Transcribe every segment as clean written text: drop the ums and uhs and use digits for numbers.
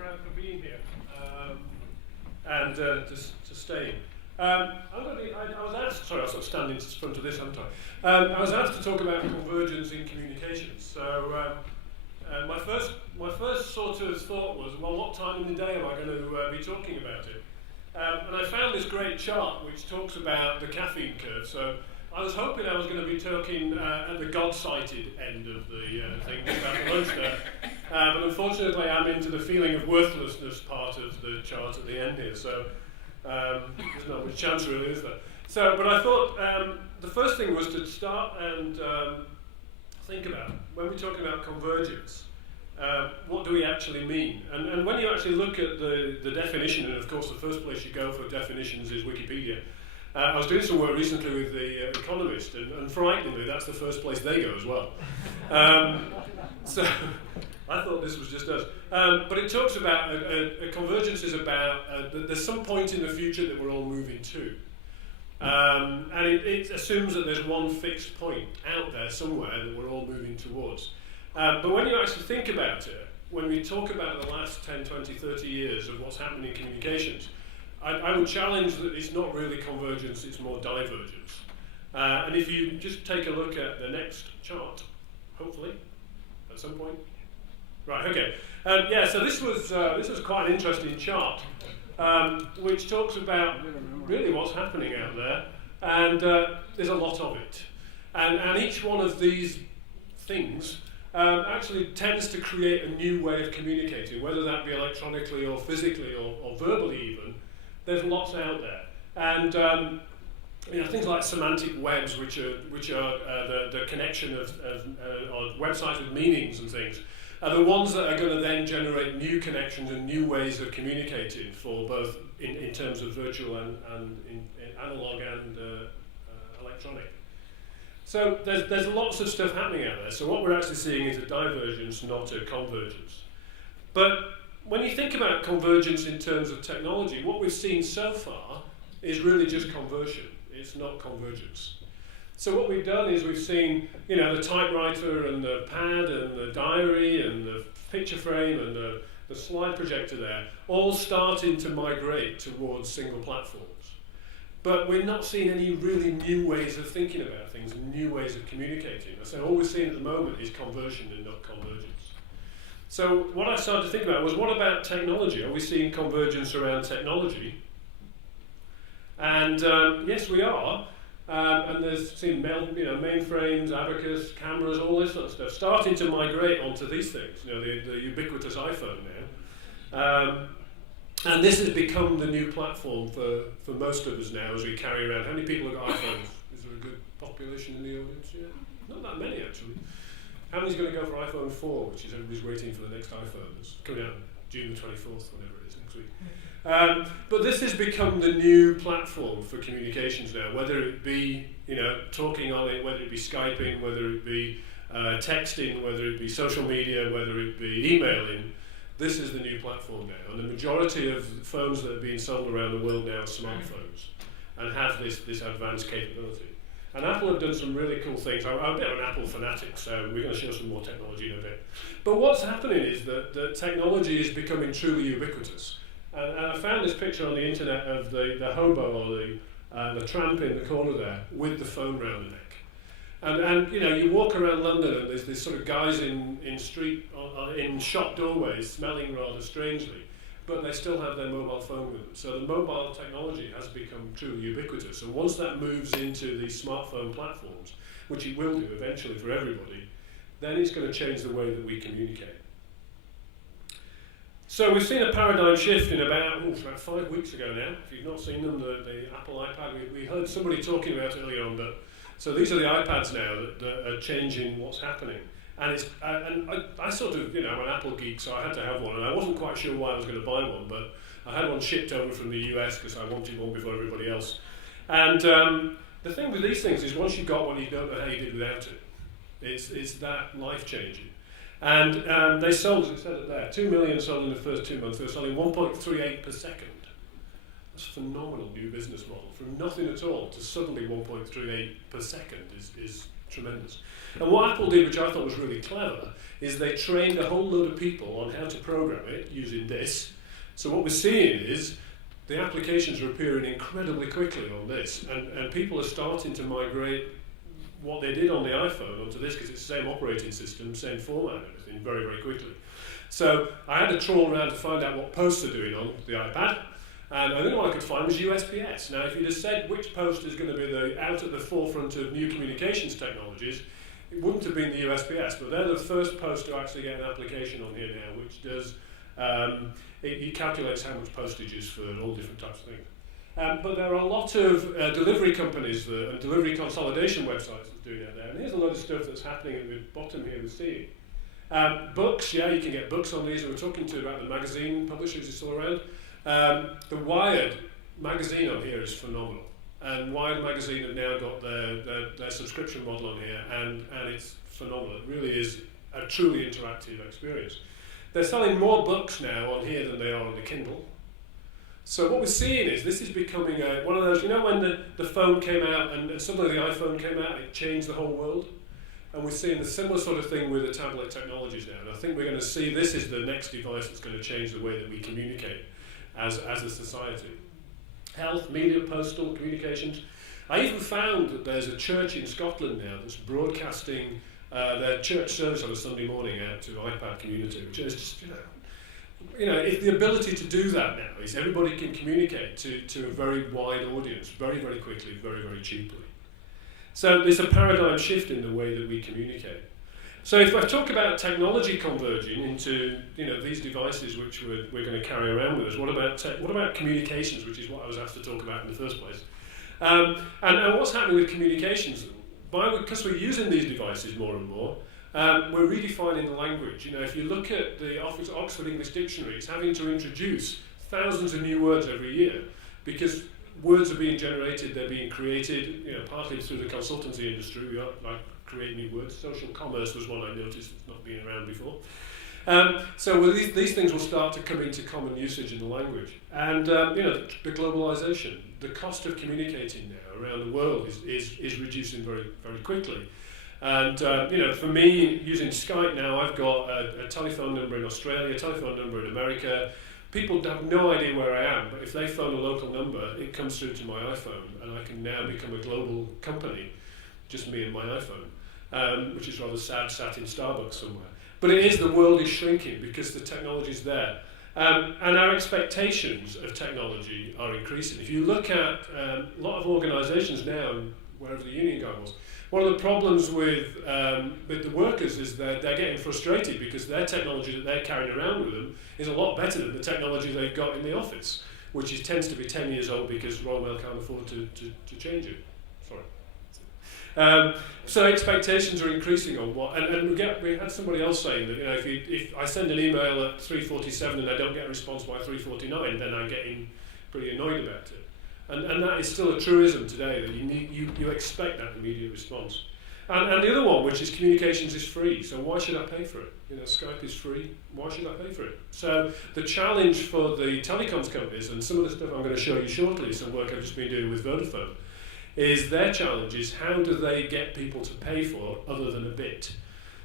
for being here and to staying. I was asked, sorry, I was sort of standing in front of this, haven't I? I was asked to talk about convergence in communications. So my first sort of thought was, well, what time in the day am I going to be talking about it? And I found this great chart which talks about the caffeine curve. So I was hoping I was going to be talking at the God-sighted end of the thing about the lunch there. But unfortunately, I'm into the feeling of worthlessness part of the chart at the end here. So there's not much chance really, is there? So, but I thought the first thing was to start and think about, when we're talking about convergence, what do we actually mean? And when you actually look at the definition, and of course the first place you go for definitions is Wikipedia. I was doing some work recently with The Economist, and frighteningly, that's the first place they go as well. So I thought this was just us. But it talks about, a convergence is about, there's some point in the future that we're all moving to. And it assumes that there's one fixed point out there somewhere that we're all moving towards. But when you actually think about it, when we talk about the last 10, 20, 30 years of what's happening in communications, I would challenge that it's not really convergence, it's more divergence. And if you just take a look at the next chart, hopefully, at some point. Right, okay. Yeah, so this was quite an interesting chart, which talks about really what's happening out there, and there's a lot of it. And each one of these things actually tends to create a new way of communicating, whether that be electronically or physically or verbally even. There's lots out there, and things like semantic webs, which are the connection of websites with meanings and things, are the ones that are going to then generate new connections and new ways of communicating for both in terms of virtual and in analog and electronic. So there's lots of stuff happening out there. So what we're actually seeing is a divergence, not a convergence. But when you think about convergence in terms of technology, what we've seen so far is really just conversion. It's not convergence. So what we've done is we've seen, the typewriter and the pad and the diary and the picture frame and the slide projector there, all starting to migrate towards single platforms. But we're not seeing any really new ways of thinking about things and new ways of communicating. So all we're seeing at the moment is conversion and not convergence. So what I started to think about was, what about technology? Are we seeing convergence around technology? And yes, we are. And there's seen mainframes, abacus, cameras, all this sort of stuff starting to migrate onto these things. The ubiquitous iPhone now. And this has become the new platform for most of us now as we carry around. How many people have got iPhones? Is there a good population in the audience? Yeah, not that many actually. How many's going to go for iPhone 4, which is everybody's waiting for the next iPhone? It's coming out June the 24th, whatever it is, next week. But this has become the new platform for communications now, whether it be talking on it, whether it be Skyping, whether it be texting, whether it be social media, whether it be emailing. This is the new platform now, and the majority of phones that are being sold around the world now are smartphones and have this advanced capability. And Apple have done some really cool things. I'm a bit of an Apple fanatic, so we're going to show some more technology in a bit. But what's happening is that technology is becoming truly ubiquitous. And I found this picture on the internet of the hobo or the tramp in the corner there with the phone round the neck. And you walk around London and there's sort of guys in shop doorways smelling rather strangely, but they still have their mobile phone with them. So the mobile technology has become truly ubiquitous. And once that moves into these smartphone platforms, which it will do eventually for everybody, then it's going to change the way that we communicate. So we've seen a paradigm shift in about 5 weeks ago now. If you've not seen them, the Apple iPad, we heard somebody talking about it earlier on, but so these are the iPads now that are changing what's happening. And I sort of, I'm an Apple geek, so I had to have one, and I wasn't quite sure why I was going to buy one, but I had one shipped over from the US because I wanted one before everybody else. And the thing with these things is once you've got one, you don't know how you did without it. It's that life-changing. And they sold, as it said it there, 2 million sold in the first 2 months. They were selling 1.38 per second. That's a phenomenal new business model. From nothing at all to suddenly 1.38 per second is tremendous. And what Apple did, which I thought was really clever, is they trained a whole load of people on how to program it using this. So what we're seeing is the applications are appearing incredibly quickly on this, and people are starting to migrate what they did on the iPhone onto this because it's the same operating system, same format and everything very, very quickly. So I had to trawl around to find out what posts are doing on the iPad, and I think what I could find was USPS. Now, if you'd have said which post is going to be out at the forefront of new communications technologies, it wouldn't have been the USPS, but they're the first post to actually get an application on here now, which does, it calculates how much postage is for all different types of things. But there are a lot of delivery companies and delivery consolidation websites that's doing out there, and here's a lot of stuff that's happening at the bottom here with seeing. Books, yeah, you can get books on these, and we're talking to about the magazine publishers who are still around. The Wired magazine on here is phenomenal. And Wired magazine have now got their subscription model on here, and it's phenomenal. It really is a truly interactive experience. They're selling more books now on here than they are on the Kindle. So what we're seeing is this is becoming one of those, you know, when the phone came out and suddenly the iPhone came out and it changed the whole world? And we're seeing the similar sort of thing with the tablet technologies now. And I think we're going to see this is the next device that's going to change the way that we communicate as a society. Health, media, postal, communications. I even found that there's a church in Scotland now that's broadcasting their church service on a Sunday morning out to iPad community, which is just, if the ability to do that now is everybody can communicate to a very wide audience, very, very quickly, very, very cheaply. So there's a paradigm shift in the way that we communicate. So if I talk about technology converging into these devices which we're going to carry around with us, what about communications, which is what I was asked to talk about in the first place? And what's happening with communications? Because we're using these devices more and more, we're redefining the language. If you look at the Oxford English Dictionary, it's having to introduce thousands of new words every year because words are being generated, they're being created, partly through the consultancy industry. We create new words. Social commerce was one I noticed that's not been around before. So these things will start to come into common usage in the language. And the globalization, the cost of communicating now around the world is reducing very, very quickly. And for me, using Skype now, I've got a telephone number in Australia, a telephone number in America. People have no idea where I am, but if they phone a local number, it comes through to my iPhone, and I can now become a global company, just me and my iPhone, which is rather sad, sat in Starbucks somewhere. But the world is shrinking because the technology's there. And our expectations of technology are increasing. If you look at a lot of organisations now, wherever the union guy was, one of the problems with the workers is that they're getting frustrated because their technology that they're carrying around with them is a lot better than the technology they've got in the office, which tends to be 10 years old because Royal Mail can't afford to change it. Sorry. So expectations are increasing on what, and we had somebody else saying that if I send an email at 3:47 and I don't get a response by 3:49, then I'm getting pretty annoyed about it. And that is still a truism today, that you expect that immediate response. And the other one, which is communications is free, so why should I pay for it? Skype is free, why should I pay for it? So the challenge for the telecoms companies, and some of the stuff I'm going to show you shortly, some work I've just been doing with Vodafone, is their challenge is how do they get people to pay for other than a bit?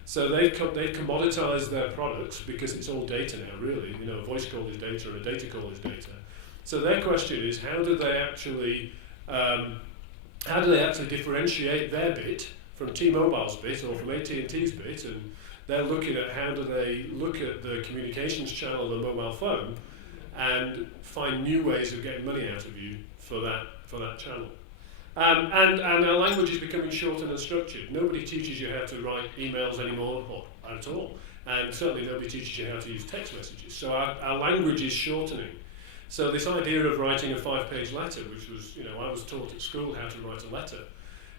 So they've commoditized their products because it's all data now, really. A voice call is data and a data call is data. So their question is how do they actually differentiate their bit from T-Mobile's bit or from AT&T's bit, and they're looking at how do they look at the communications channel of the mobile phone and find new ways of getting money out of you for that channel. And our language is becoming short and unstructured. Nobody teaches you how to write emails anymore, or at all, and certainly nobody teaches you how to use text messages. So our language is shortening. So this idea of writing a 5-page letter, which was, I was taught at school how to write a letter,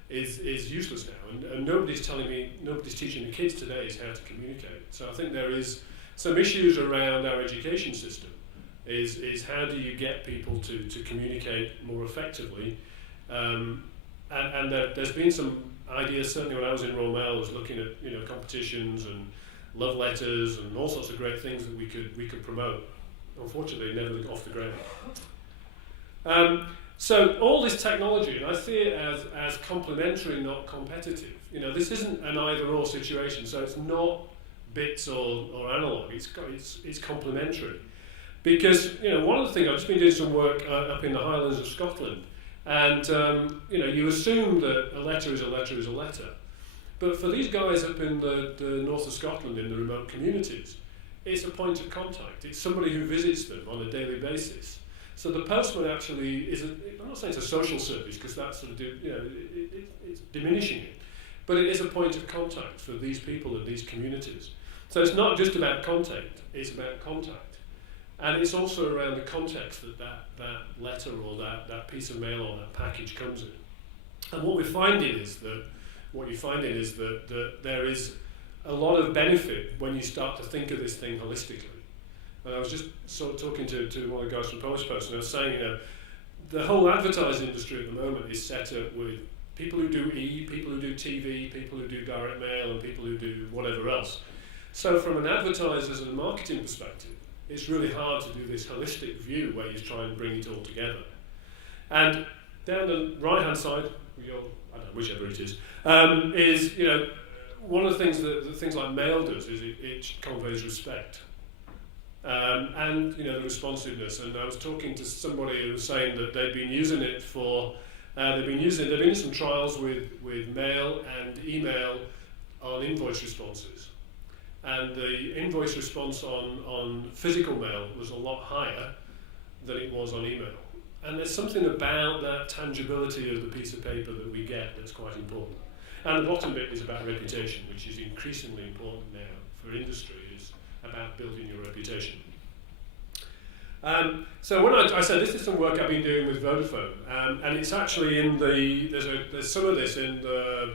is useless now. And nobody's teaching the kids today is how to communicate. So I think there is some issues around our education system, is how do you get people to communicate more effectively. And there's been some ideas, certainly when I was in Royal Mail, I was looking at competitions and love letters and all sorts of great things that we could promote. Unfortunately, never off the ground. So all this technology, and I see it as complementary, not competitive. This isn't an either-or situation, so it's not bits or analog. It's complementary, because one of the things I've just been doing some work up in the Highlands of Scotland, and you assume that a letter is a letter is a letter, but for these guys up in the north of Scotland in the remote communities, it's a point of contact. It's somebody who visits them on a daily basis. So the postman actually I'm not saying it's a social service, because that's sort of it's diminishing it, but it is a point of contact for these people and these communities. So it's not just about content, it's about contact. And it's also around the context that letter or that piece of mail or that package comes in. And what you find is that there is a lot of benefit when you start to think of this thing holistically. And I was just sort of talking to one of the guys from Voicefone, and I was saying, the whole advertising industry at the moment is set up with people who do people who do TV, people who do direct mail, and people who do whatever else. So from an advertiser's and a marketing perspective, it's really hard to do this holistic view where you try and bring it all together. And down the right-hand side, I don't know, whichever it is one of the things that things like mail does is it conveys respect. And the responsiveness. And I was talking to somebody who was saying that they've been using it for, they've been doing some trials with mail and email on invoice responses. And the invoice response on physical mail was a lot higher than it was on email. And there's something about that tangibility of the piece of paper that we get that's quite important. And the bottom bit is about reputation, which is increasingly important now for industry, is about building your reputation. So when I said this is some work I've been doing with Vodafone, and it's actually in there's some of this in the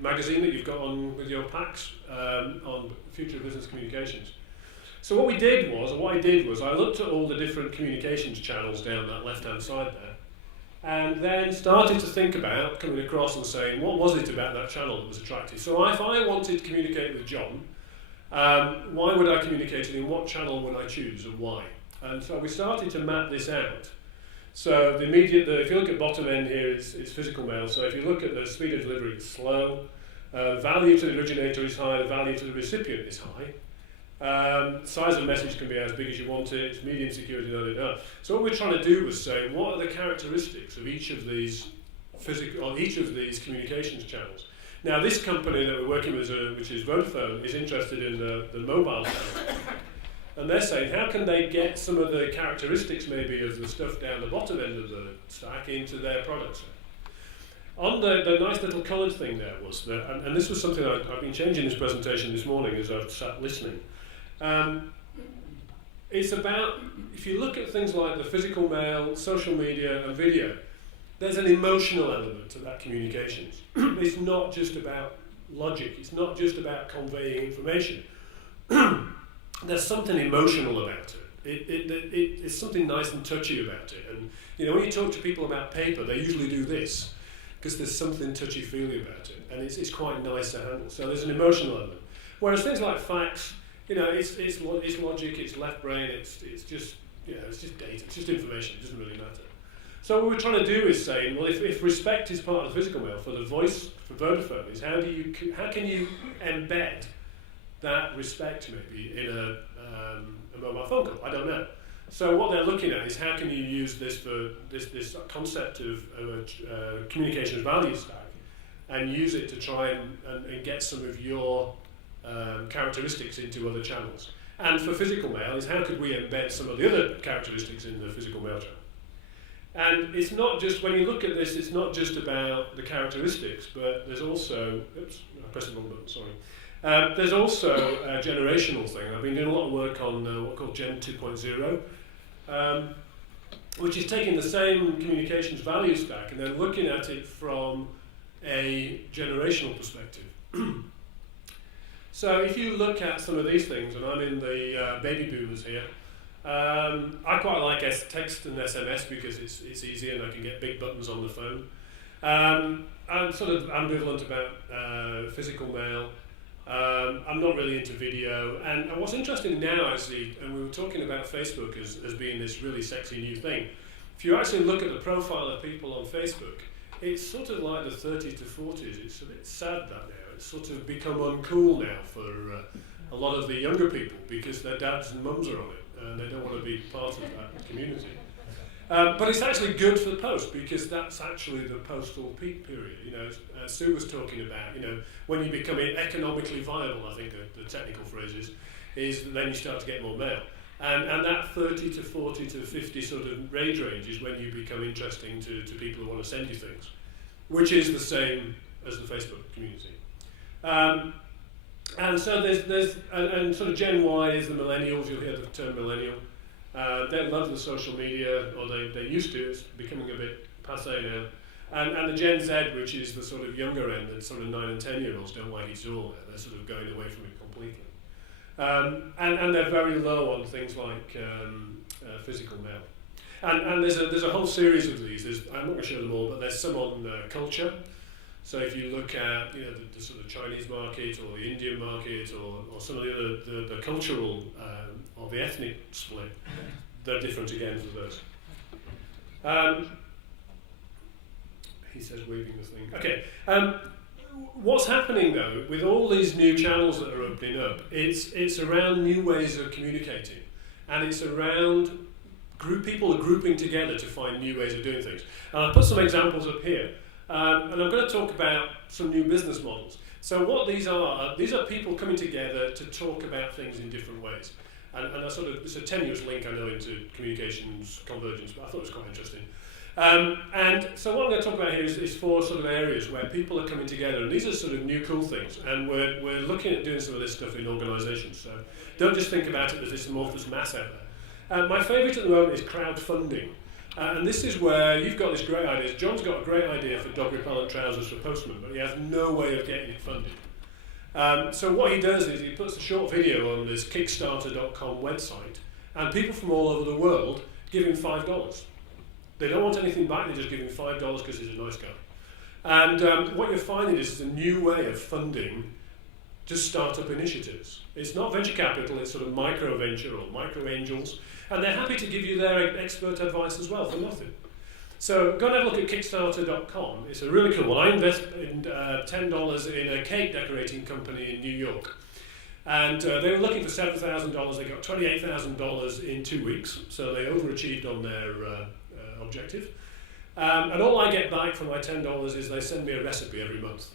magazine that you've got on with your packs on Future of Business Communications. So what I did was I looked at all the different communications channels down that left-hand side there, and then started to think about coming across and saying, what was it about that channel that was attractive? So if I wanted to communicate with John, why would I communicate it, in what channel would I choose, and why? And so we started to map this out. So if you look at bottom end here, it's physical mail. So if you look at the speed of delivery, it's slow. Value to the originator is high, the value to the recipient is high. Size of message can be as big as you want it, it's medium security, So what we're trying to do was say, what are the characteristics of each of these communications channels? Now this company that we're working with, which is Vodafone, is interested in the mobile channel. And they're saying, how can they get some of the characteristics maybe of the stuff down the bottom end of the stack into their products? On the nice little coloured thing there was, and this was something I've been changing this presentation this morning as I've sat listening. It's about, if you look at things like the physical mail, social media and video, there's an emotional element to that communications. It's not just about logic, it's not just about conveying information. There's something emotional about it. It's something nice and touchy about it. And when you talk to people about paper, they usually do this, because there's something touchy-feely about it, and it's quite nice to handle. So there's an emotional element. Whereas things like facts, it's logic, it's left brain, it's just data, it's just information. It doesn't really matter. So what we're trying to do is say, well, if respect is part of the physical mail, for the voice for Vodafone, is how can you embed that respect maybe in a mobile phone call? I don't know. So what they're looking at is how can you use this for this concept of communications value stack, and use it to try and get some of your characteristics into other channels. And for physical mail is how could we embed some of the other characteristics in the physical mail channel. And it's not just, when you look at this, it's not just about the characteristics, but there's also, oops, I pressed the wrong button, sorry. There's also a generational thing. I've been doing a lot of work on what's called Gen 2.0, which is taking the same communications value stack and then looking at it from a generational perspective. So if you look at some of these things, and I'm in the baby boomers here, I quite like text and SMS because it's easy and I can get big buttons on the phone. I'm sort of ambivalent about physical mail. I'm not really into video, and what's interesting now, and we were talking about Facebook as being this really sexy new thing, if you actually look at the profile of people on Facebook, it's sort of like the 30s to 40s. It's a bit sad that now. It's sort of become uncool now for a lot of the younger people because their dads and mums are on it and they don't want to be part of that community. But it's actually good for the post because that's actually the postal peak period. You know, Sue was talking about, you know, when you become economically viable, I think the technical phrase is then you start to get more mail. And that 30 to 40 to 50 sort of range is when you become interesting to people who want to send you things, which is the same as the Facebook community. And so there's sort of Gen Y is the millennials. You'll hear the term millennial. They love the social media, or they used to. It's becoming a bit passé now. And the Gen Z, which is the sort of younger end, the sort of 9 and 10-year-olds don't like it at all. They're sort of going away from it completely. And they're very low on things like physical mail. And there's a whole series of these. I'm not going to show them all, but there's some on culture. So if you look at the sort of Chinese market or the Indian market or some of the other the cultural or the ethnic split, they're different again for those. He says waving the thing. Okay. What's happening though with all these new channels that are opening up? It's around new ways of communicating, and it's around people are grouping together to find new ways of doing things. And I'll put some examples up here. And I'm going to talk about some new business models. So what these are people coming together to talk about things in different ways. And it's a tenuous link, I know, into communications convergence, but I thought it was quite interesting. And so what I'm going to talk about here is 4 sort of areas where people are coming together, and these are sort of new cool things. And we're looking at doing some of this stuff in organisations. So don't just think about it as this amorphous mass out there. My favourite at the moment is crowdfunding. And this is where you've got this great idea. John's got a great idea for dog repellent trousers for postmen, but he has no way of getting it funded. So what he does is he puts a short video on this Kickstarter.com website, and people from all over the world give him $5. They don't want anything back, they just give him $5 because he's a nice guy. And what you're finding is a new way of funding just startup initiatives. It's not venture capital, it's sort of micro venture or micro angels. And they're happy to give you their expert advice as well for nothing. So go and have a look at Kickstarter.com. It's a really cool one. I invested $10 in a cake decorating company in New York. And they were looking for $7,000. They got $28,000 in 2 weeks. So they overachieved on their objective. And all I get back for my $10 is they send me a recipe every month.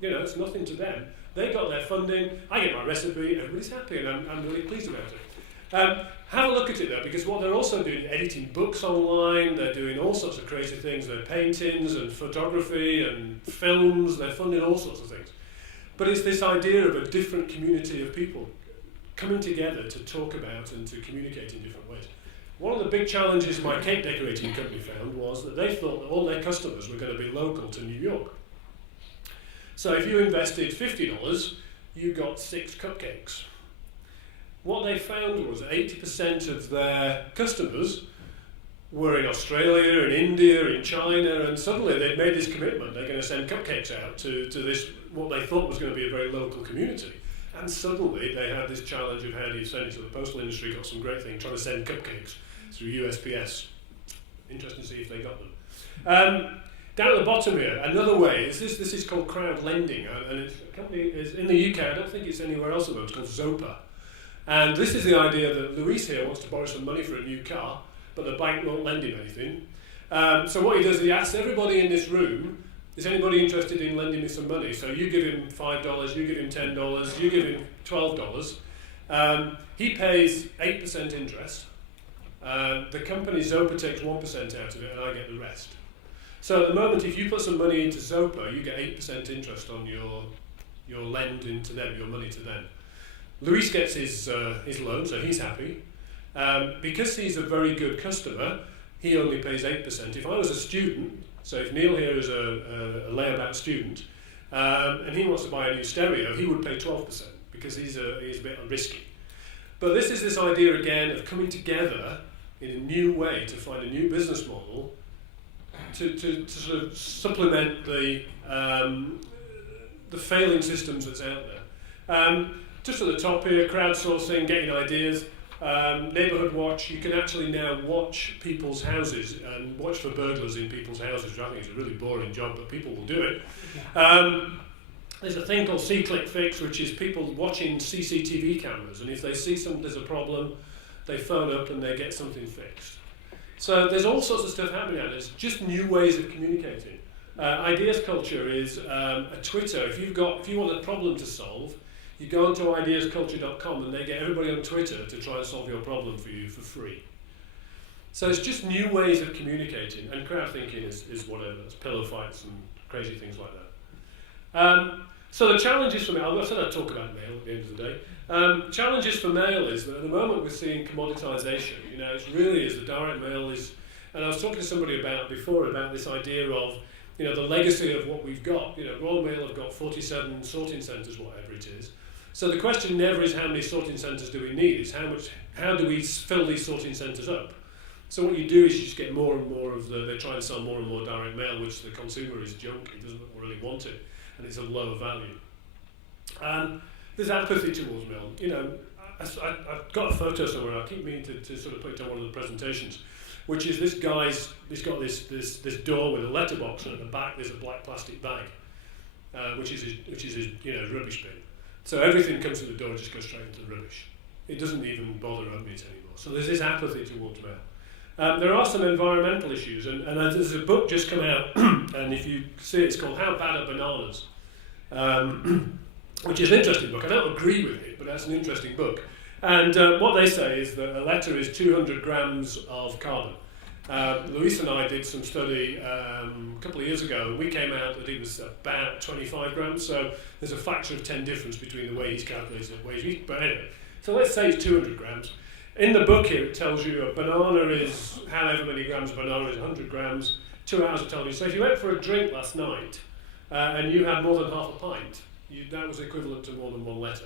You know, it's nothing to them. They got their funding. I get my recipe. Everybody's happy, and I'm really pleased about it. Have a look at it though, because what they're also doing, editing books online, they're doing all sorts of crazy things, they're paintings and photography and films, they're funding all sorts of things. But it's this idea of a different community of people coming together to talk about and to communicate in different ways. One of the big challenges my cake decorating company found was that they thought that all their customers were going to be local to New York. So if you invested $50, you got 6 cupcakes. What they found was that 80% of their customers were in Australia, in India, in China, and suddenly they'd made this commitment. They're going to send cupcakes out to this, what they thought was going to be a very local community. And suddenly they had this challenge of how do you send it. So the postal industry got some great thing, trying to send cupcakes through USPS. Interesting to see if they got them. Down at the bottom here, another way, this is called crowd lending, and it's a company is in the UK, I don't think it's anywhere else at the moment, it's called Zopa. And this is the idea that Luis here wants to borrow some money for a new car, but the bank won't lend him anything. So what he does is he asks everybody in this room, is anybody interested in lending me some money? So you give him $5, you give him $10, you give him $12. He pays 8% interest. The company Zopa takes 1% out of it, and I get the rest. So at the moment, if you put some money into Zopa, you get 8% interest on your lend into them, your money to them. Luis gets his loan, so he's happy. Because he's a very good customer, he only pays 8%. If I was a student, so if Neil here is a layabout student, and he wants to buy a new stereo, he would pay 12% because he's a bit risky. But this is this idea again of coming together in a new way to find a new business model to sort of supplement the failing systems that's out there. Just at the top here, crowdsourcing, getting ideas. Neighbourhood watch, you can actually now watch people's houses and watch for burglars in people's houses, which I think is a really boring job, but people will do it. There's a thing called see-click fix, which is people watching CCTV cameras, and if they see there's a problem, they phone up and they get something fixed. So there's all sorts of stuff happening out there. There's just new ways of communicating. Ideas culture is a Twitter. If you want a problem to solve, you go onto ideasculture.com and they get everybody on Twitter to try and solve your problem for you for free. So it's just new ways of communicating, and crowd thinking is whatever. It's pillow fights and crazy things like that. So the challenges for mail, I said I'd talk about mail at the end of the day. Challenges for mail is that at the moment we're seeing commoditization. You know, it's really the direct mail is, and I was talking to somebody before about this idea of, you know, the legacy of what we've got. You know, Royal Mail have got 47 sorting centres, whatever it is. So the question never is how many sorting centres do we need, it's how do we fill these sorting centres up? So what you do is you just get more and more of they try and sell more and more direct mail, which the consumer is junk, he doesn't really want it, and it's of lower value. There's apathy towards mail. You know, I've got a photo somewhere, I keep meaning to sort of put it on one of the presentations, which is this guy's, he's got this door with a letterbox, and at the back there's a black plastic bag, which is his rubbish bin. So everything comes to the door and just goes straight into the rubbish. It doesn't even bother opening it anymore. So there's this apathy towards mail. There are some environmental issues, and there's a book just come out, and if you see it, it's called How Bad Are Bananas? Which is an interesting book. I don't agree with it, but that's an interesting book. And what they say is that a letter is 200 grams of carbon. Luis and I did some study a couple of years ago, and we came out that it was about 25 grams, so there's a factor of 10 difference between the way he's calculated and the way he's, but anyway. So let's say it's 200 grams. In the book here, it tells you a banana is, however many grams of banana is 100 grams, 2 hours of telling you. So if you went for a drink last night, and you had more than half a pint, that was equivalent to more than one letter.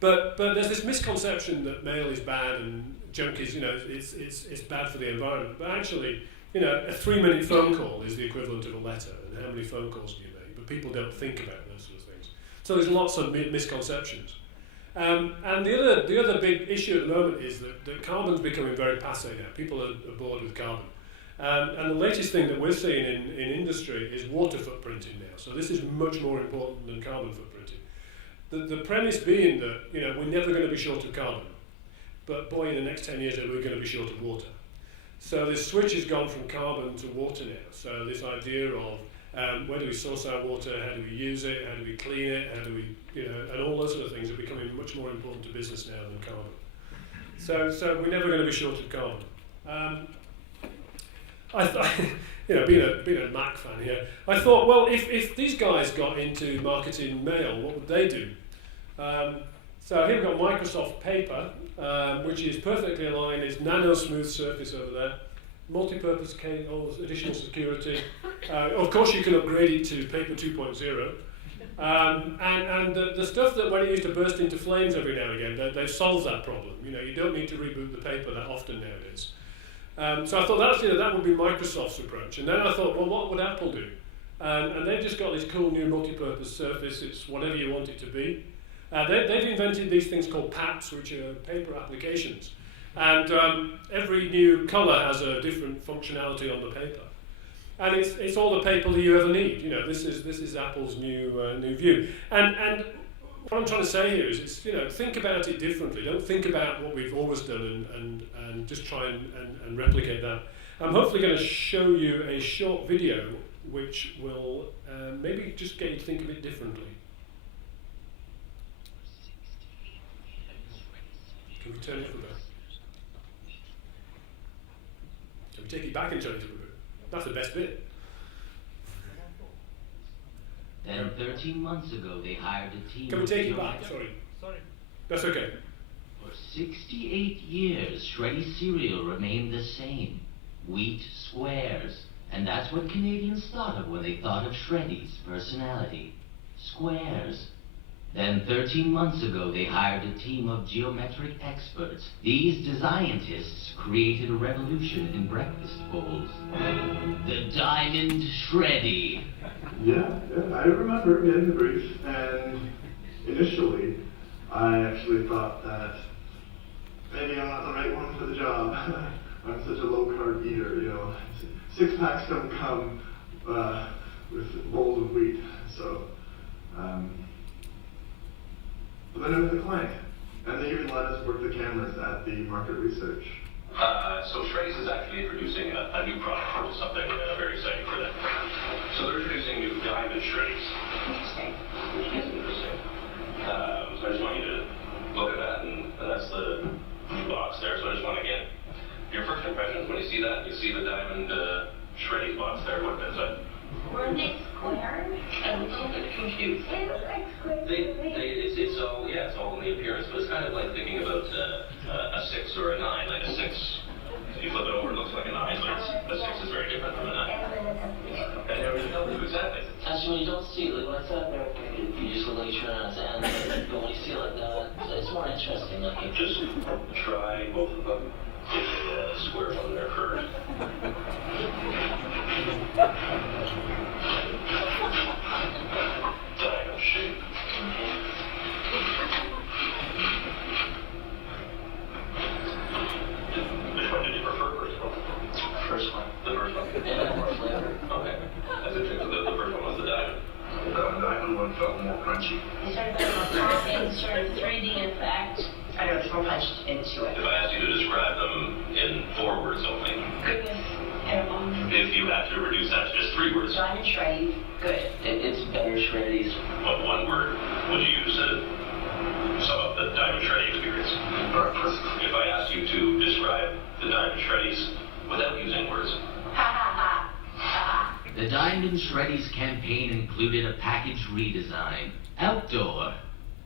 But there's this misconception that mail is bad and junk is, you know, it's bad for the environment. But actually, you know, a 3-minute phone call is the equivalent of a letter, and how many phone calls do you make? But people don't think about those sort of things. So there's lots of misconceptions. And the other big issue at the moment is that carbon's becoming very passe now. People are bored with carbon. And the latest thing that we're seeing in industry is water footprinting now. So this is much more important than carbon footprinting. The premise being that, you know, we're never going to be short of carbon, but boy, in the next 10 years we're going to be short of water. So this switch has gone from carbon to water now. So this idea of where do we source our water, how do we use it, how do we clean it, how do we, you know, and all those sort of things are becoming much more important to business now than carbon. So we're never going to be short of carbon. You know, being a Mac fan here, I thought, well, if these guys got into marketing mail, what would they do? So here we've got Microsoft Paper, which is perfectly aligned. It's nano smooth surface over there, multi-purpose cables, additional security. Of course, you can upgrade it to Paper 2.0. And the stuff that when it used to burst into flames every now and again, they've solved that problem. You know, you don't need to reboot the paper that often nowadays. So I thought that would be Microsoft's approach. And then I thought, well, what would Apple do? And they've just got this cool new multi-purpose surface. It's whatever you want it to be. They've invented these things called PAPs, which are paper applications. And every new colour has a different functionality on the paper. And it's all the paper that you ever need. You know, this is Apple's new view. And what I'm trying to say here is, you know, think about it differently. Don't think about what we've always done and just try and replicate that. I'm hopefully going to show you a short video which will maybe just get you to think a bit differently. Can we turn it up a bit? Can we take it back and turn it up a bit? That's the best bit. Then 13 months ago, they hired a team. Can we take it back? Sorry. That's okay. For 68 years, Shreddies cereal remained the same. Wheat squares. And that's what Canadians thought of when they thought of Shreddies' personality. Squares. Then 13 months ago, they hired a team of geometric experts. These designists created a revolution in breakfast bowls. The Diamond Shreddy. Yeah, I remember in the brief, and initially I actually thought that maybe I'm not the right one for the job. I'm such a low-carb eater, you know. Six-packs don't come with bowls of wheat, so. But then I met the client, and they even let us work the cameras at the market research. So Shreddies is actually introducing a new product, which is something very exciting for them. So they're introducing new diamond Shreddies. Interesting. Which is interesting. So I just want you to look at that, and that's the box there. So I just want to get your first impressions when you see that. You see the diamond Shreddies box there. What is that? Were they square? A little bit confused. They look like square. It's all, yeah, it's all in the appearance, but it's kind of like thinking about a 6 or a 9. Like a 6, if you flip it over, it looks like a 9, but a 6 is very different from a 9. And there was no clue exactly. Actually, when you don't see it, like when I thought you just look like you're trying to animate, but when you see it like that, it's more interesting. Like you Just try both of them. Get the square one there first. Diamond shape. Which one did you prefer first? first one. The first one? Yeah, more flavor. Okay. That's interesting. The first one was the diamond. The diamond one felt more crunchy. They started talking about popping, sort of 3D effect. I know it's more punched into it. If I asked you to describe them in 4 words only, Goodness, edible. if you had to reduce that to just 3 words, Diamond Shreddies, good. It's better Shreddies. what 1 word would you use to sum up the diamond shredding experience? Breakfast. If I asked you to describe the diamond shreddies without using words, Ha ha ha. Ha. The Diamond Shreddies campaign included a package redesign, outdoor,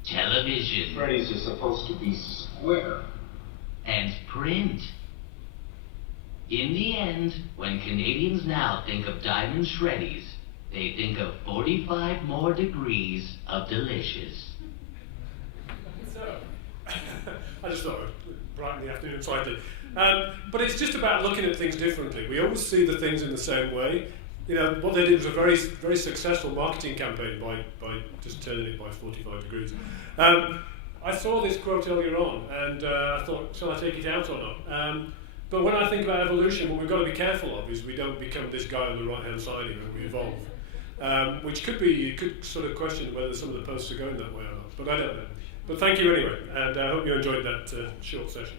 television, Shreddies is supposed to be square. and print. In the end, when Canadians now think of Diamond Shreddies, they think of 45 more degrees of delicious. So, I just thought it was bright in the afternoon, so I did. But it's just about looking at things differently. We always see the things in the same way. You know, what they did was a very, very successful marketing campaign by just turning it by 45 degrees. I saw this quote earlier on, and I thought, shall I take it out or not? But when I think about evolution, what we've got to be careful of is we don't become this guy on the right-hand side here and we evolve. Which could be, you could sort of question whether some of the posts are going that way or not, but I don't know. But thank you anyway, and I hope you enjoyed that short session.